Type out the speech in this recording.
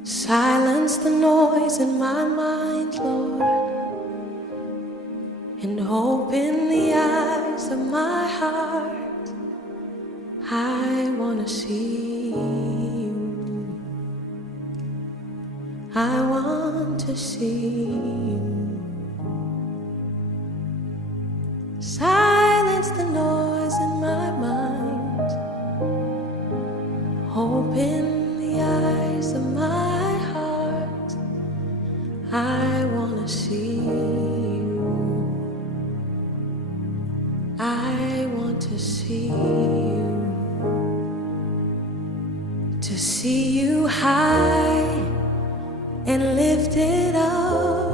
Silence the noise in my mind, Lord, and open the eyes of my heart. I wanna see you. I want to see you. Silence the noise in my mind. Open the eyes of my heart. I wanna see you. I want to see you. To see you high and lifted up,